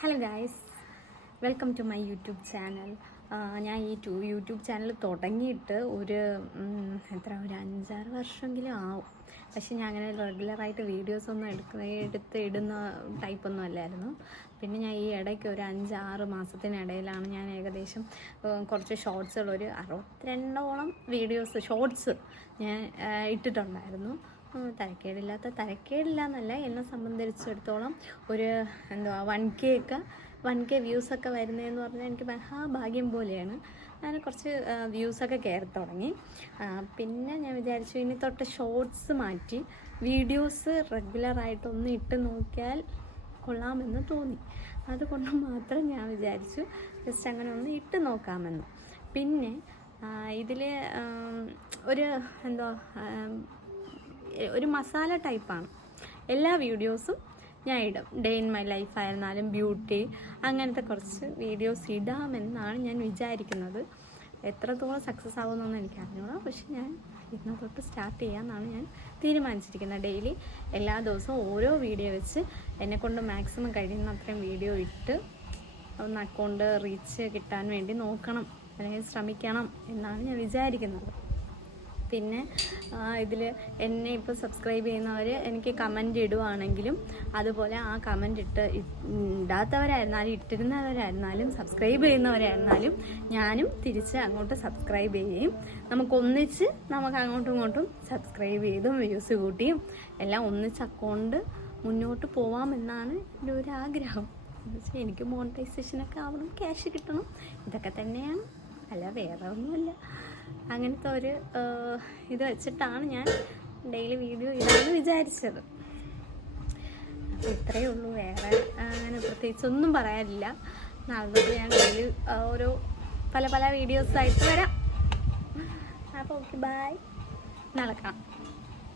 Hello guys, welcome to my YouTube channel. ഞാൻ ഈ YouTube channel തുടങ്ങിയിട്ട് ഒരു 5-6 വർഷമെങ്കിലും ആവും. പക്ഷെ ഞാൻ അങ്ങനെ റെഗുലറായിട്ട് വീഡിയോസൊന്നും എടുത്ത് ഇടുന്ന ടൈപ്പൊന്നും അല്ലായിരുന്നു. പിന്നെ ഞാൻ ഈ ഇടയ്ക്ക് ഒരു 5-6 മാസത്തിനിടയിലാണ് ഞാൻ ഏകദേശം കുറച്ച് ഷോർട്സുകൾ, ഒരു 62ഓളം വീഡിയോസ് ഷോർട്സ് ഞാൻ ഇട്ടിട്ടുണ്ടായിരുന്നു. തരക്കേടില്ല എന്നല്ല, എന്നെ സംബന്ധിച്ചിടത്തോളം ഒരു 1K വ്യൂസൊക്കെ വരുന്നതെന്ന് പറഞ്ഞാൽ എനിക്ക് മഹാഭാഗ്യം പോലെയാണ്. അങ്ങനെ കുറച്ച് വ്യൂസൊക്കെ കയറി തുടങ്ങി. പിന്നെ ഞാൻ വിചാരിച്ചു ഇനി തൊട്ട് ഷോർട്സ് മാറ്റി വീഡിയോസ് റെഗുലറായിട്ടൊന്ന് ഇട്ട് നോക്കിയാൽ കൊള്ളാമെന്ന് തോന്നി. അതുകൊണ്ട് മാത്രം ഞാൻ വിചാരിച്ചു ജസ്റ്റ് അങ്ങനെ ഒന്ന് ഇട്ട് നോക്കാമെന്ന്. പിന്നെ ഇതിൽ ഒരു മസാല ടൈപ്പാണ്. എല്ലാ വീഡിയോസും ഞാൻ ഇടും. ഡേ ഇൻ മൈ ലൈഫ് ആയിരുന്നാലും ബ്യൂട്ടി, അങ്ങനത്തെ കുറച്ച് വീഡിയോസ് ഇടാമെന്നാണ് ഞാൻ വിചാരിക്കുന്നത്. എത്രത്തോളം സക്സസ് ആകുമെന്നൊന്നും എനിക്ക് അറിഞ്ഞൂടാ. പക്ഷെ ഞാൻ ഇന്ന് തൊട്ട് സ്റ്റാർട്ട് ചെയ്യാമെന്നാണ് ഞാൻ തീരുമാനിച്ചിരിക്കുന്നത്. ഡെയിലി എല്ലാ ദിവസവും ഓരോ വീഡിയോ വെച്ച് എന്നെക്കൊണ്ട് മാക്സിമം കഴിയുന്ന അത്രയും വീഡിയോ ഇട്ട് ഒന്ന് അക്കൗണ്ട് റീച്ച് കിട്ടാൻ വേണ്ടി നോക്കണം, അല്ലെങ്കിൽ ശ്രമിക്കണം എന്നാണ് ഞാൻ വിചാരിക്കുന്നത്. പിന്നെ ഇതിൽ എന്നെ ഇപ്പോൾ സബ്സ്ക്രൈബ് ചെയ്യുന്നവർ എനിക്ക് കമൻറ്റ് ഇടുവാണെങ്കിലും, അതുപോലെ ആ കമൻറ്റ് ഇടാത്തവരായിരുന്നാലും ഇട്ടിരുന്നവരായിരുന്നാലും സബ്സ്ക്രൈബ് ചെയ്യുന്നവരായിരുന്നാലും ഞാനും തിരിച്ച് അങ്ങോട്ട് സബ്സ്ക്രൈബ് ചെയ്യുകയും നമുക്ക് അങ്ങോട്ടും ഇങ്ങോട്ടും സബ്സ്ക്രൈബ് ചെയ്തും വ്യൂസ് കൂട്ടിയും എല്ലാം ഒന്നിച്ച് അക്കൗണ്ട് മുന്നോട്ട് പോവാമെന്നാണ് എൻ്റെ ഒരു ആഗ്രഹം. എന്നുവെച്ചാൽ എനിക്ക് മോണിറ്റൈസേഷനൊക്കെ ആവണം, ക്യാഷ് കിട്ടണം, ഇതൊക്കെ തന്നെയാണ്, അല്ല വേറെ ഒന്നുമല്ല. അങ്ങനത്തെ ഒരു ഇത് വെച്ചിട്ടാണ് ഞാൻ ഡെയിലി വീഡിയോ ഇടാമെന്ന് വിചാരിച്ചത്. അപ്പോൾ ഇത്രയേ ഉള്ളൂ, വേറെ അങ്ങനെ പ്രത്യേകിച്ചൊന്നും പറയാനില്ല. നാളെ തൊട്ട് ഞാൻ ഡെയിലി ഓരോ പല വീഡിയോസായിട്ട് വരാം. അപ്പോൾ ഓക്കെ, ബൈ, നാളെ കാണാം.